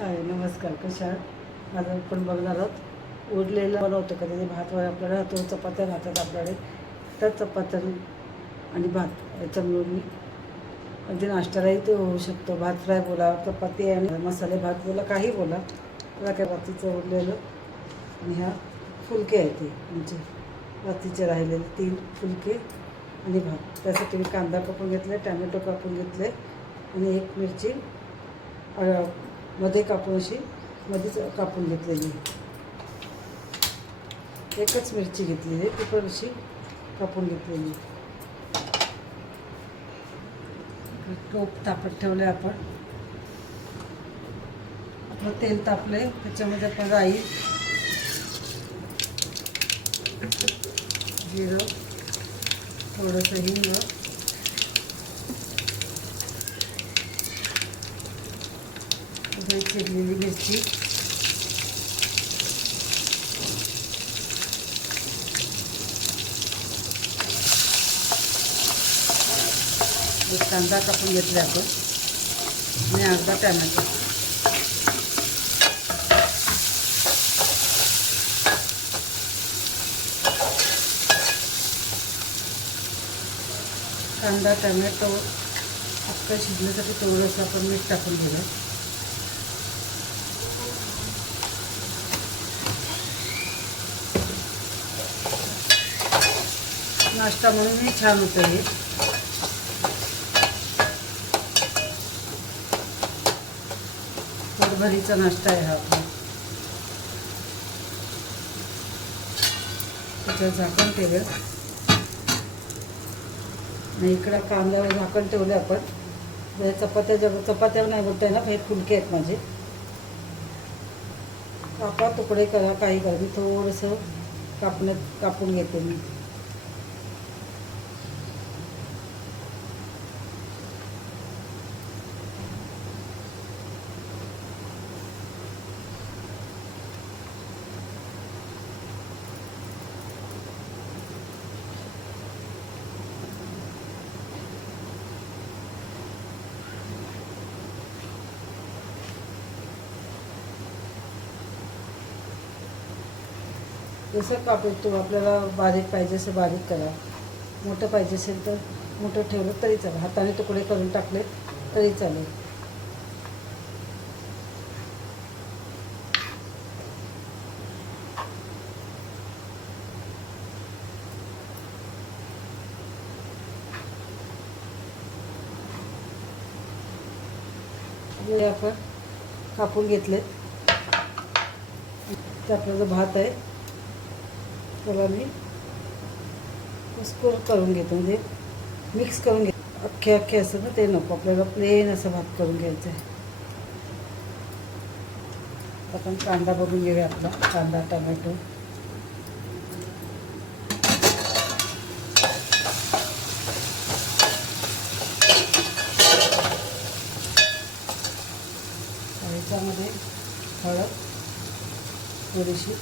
हाय नमस्कार. कशा आहात? आज आपण बघणार आहोत उरलेलं बनवतो कधी भात आपल्याकडे राहतो, चपात्या राहतात आपल्याकडे, त्या चपात्या आणि भात याचा मिळून अगदी नाश्त्यालाही ते होऊ शकतो. भात फ्राय बोला, चपाती आणि मसाले भात बोला, काही बोला, त्याला काय रात्रीचं उरलेलं. आणि ह्या फुलके आहेत ते म्हणजे रात्रीचे राहिलेले 3 फुलके आणि भात. त्यासाठी मी कांदा कापून घेतले, टॅमॅटो कापून घेतले आणि एक मिरची मध्ये कापून अशी मध्येच कापून घेतलेली. एकच मिरची घेतलेली, ती पण अशी कापून घेतलेली. टोप तापत ठेवले आपण. आपलं तेल तापले, त्याच्यामध्ये आपण राई, जिरं, थोडंसं हिंग, चिरलेली मिरची, कांदा कापून घेतला आपण आणि अर्धा टॅमॅटो. कांदा टॅमॅटो अख्खा शिजण्यासाठी थोडंसं आपण मीठ टाकून दिलं. नाश्ता म्हणूनही छान होतं हे. पोटभरीचा नाश्ता आहे हा आपला. त्याच्यावर झाकण ठेवलं आणि इकडं कांद्यावर झाकण ठेवलं आपण. चपात्या नाही बोलते ना, हे फुलके आहेत माझे. तुकडे करा, काही करा. मी थोडंसं कापून घेते मी. जसं कापतो आपल्याला बारीक पाहिजे असं बारीक करा, मोठं पाहिजे असेल तर मोठं ठेवलं तरी चालेल, हाताने तुकडे करून टाकले तरी चालेल. आपण कापून घेतले. ते आपला जो भात आहे त्याला मी कुस्कुर करून घेतो, म्हणजे मिक्स करून घेतो. अख्खे असं ना ते नको, आपल्याला प्लेन असं भात करून घ्यायचं आहे. आपण कांदा बघून घेऊया आपला. कांदा टमॅटो ह्याच्यामध्ये हळद थोडीशी,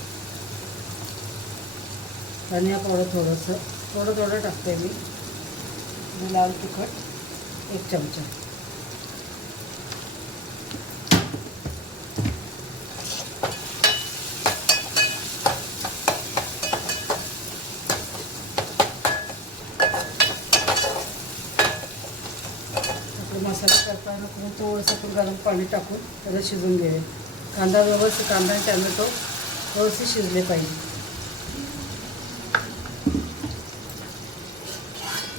धनिया पावडर थोडं टाकते मी, आणि लाल तिखट 1 चमचा. आपला मसाला करताना थोडंसं आपण गरम पाणी टाकून त्याला शिजवून घ्यावे. कांदा आणि टॅमॅटो व्यवस्थित शिजले पाहिजे.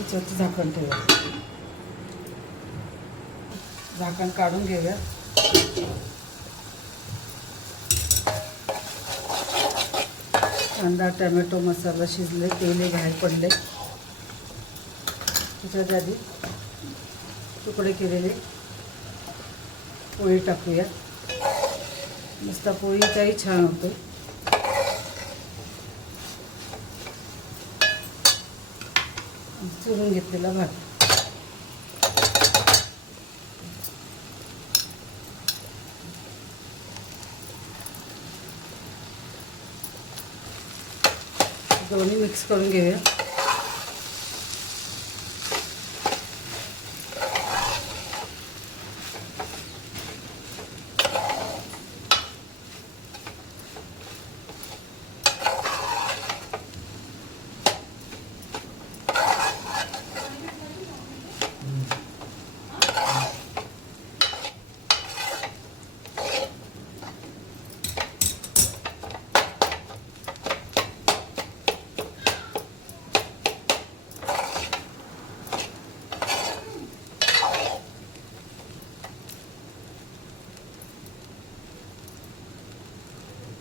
त्याच्यावरती झाकण ठेवा. झाकण काढून घेऊया. कांदा टॅमॅटो मसाला शिजले, तेल बाहेर पडले. त्याच्यात आधी तुकडे केलेले पोळी टाकूया. मस्त पोळीचाही छान होतो. चुरून घेतलेला भात दोन्ही मिक्स करून घेऊया.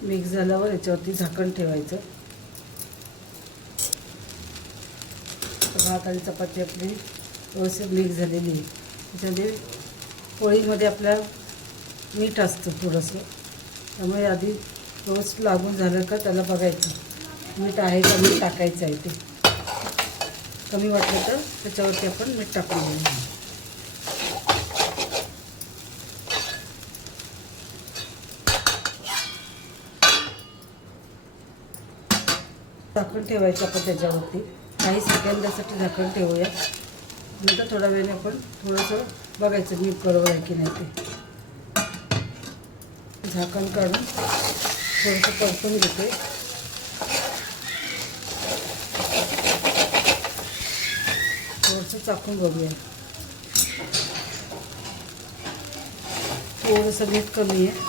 मिक्स झाल्यावर याच्यावरती झाकण ठेवायचं. भात आणि चपाती आपली व्यवस्थित मिक्स झालेली आहे. त्याच्यामध्ये पोळीमध्ये आपल्या मीठ असतं थोडंसं, त्यामुळे आधी व्यवस्थित लागून झालं का त्याला बघायचं मीठ आहे का, मीठ टाकायचं आहे. ते कमी वाटलं तर त्याच्यावरती आपण मीठ टाकून घेऊ. झाकण ठेवायचं आपण त्याच्यावरती काही सेकंदासाठी झाकण ठेवूया. नंतर थोड्या वेळाने आपण थोडंसं बघायचं मीठ बरोबर आहे की नाही ते. झाकण काढून थोडंसं परतून घेते. थोडंसं चाकून बघूया. थोडंसं मीठ कमी आहे.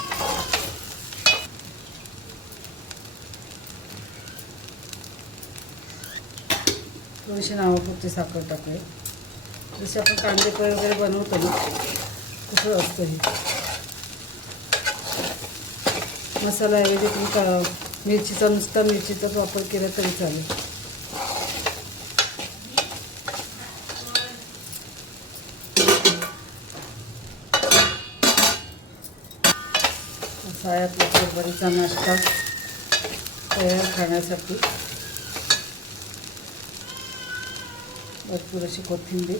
थोडीशी नावापुरती साखर टाकूया. जसे आपण कांदे पोहे वगैरे बनवतो ना तसं असतं हे. मसाल्याऐवजी तुम्ही नुसता मिरचीचाच वापर केला तरी चालेल. असा आहे आपला परभणीचा नाश्ता तयार खाण्यासाठी. भरपूर अशी कोथिंबीर.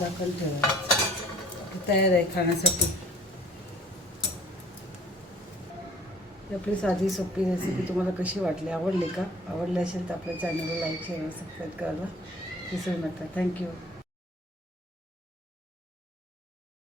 झाकण ठेवायचं. तयार आहे खाण्यासाठी. आपली साधी सोपी रेसिपी तुम्हाला कशी वाटली, आवडली का? आवडली असेल तर आपल्या चॅनलला लाईक शेअर सबस्क्राईब करायला विसरू नका. थँक्यू.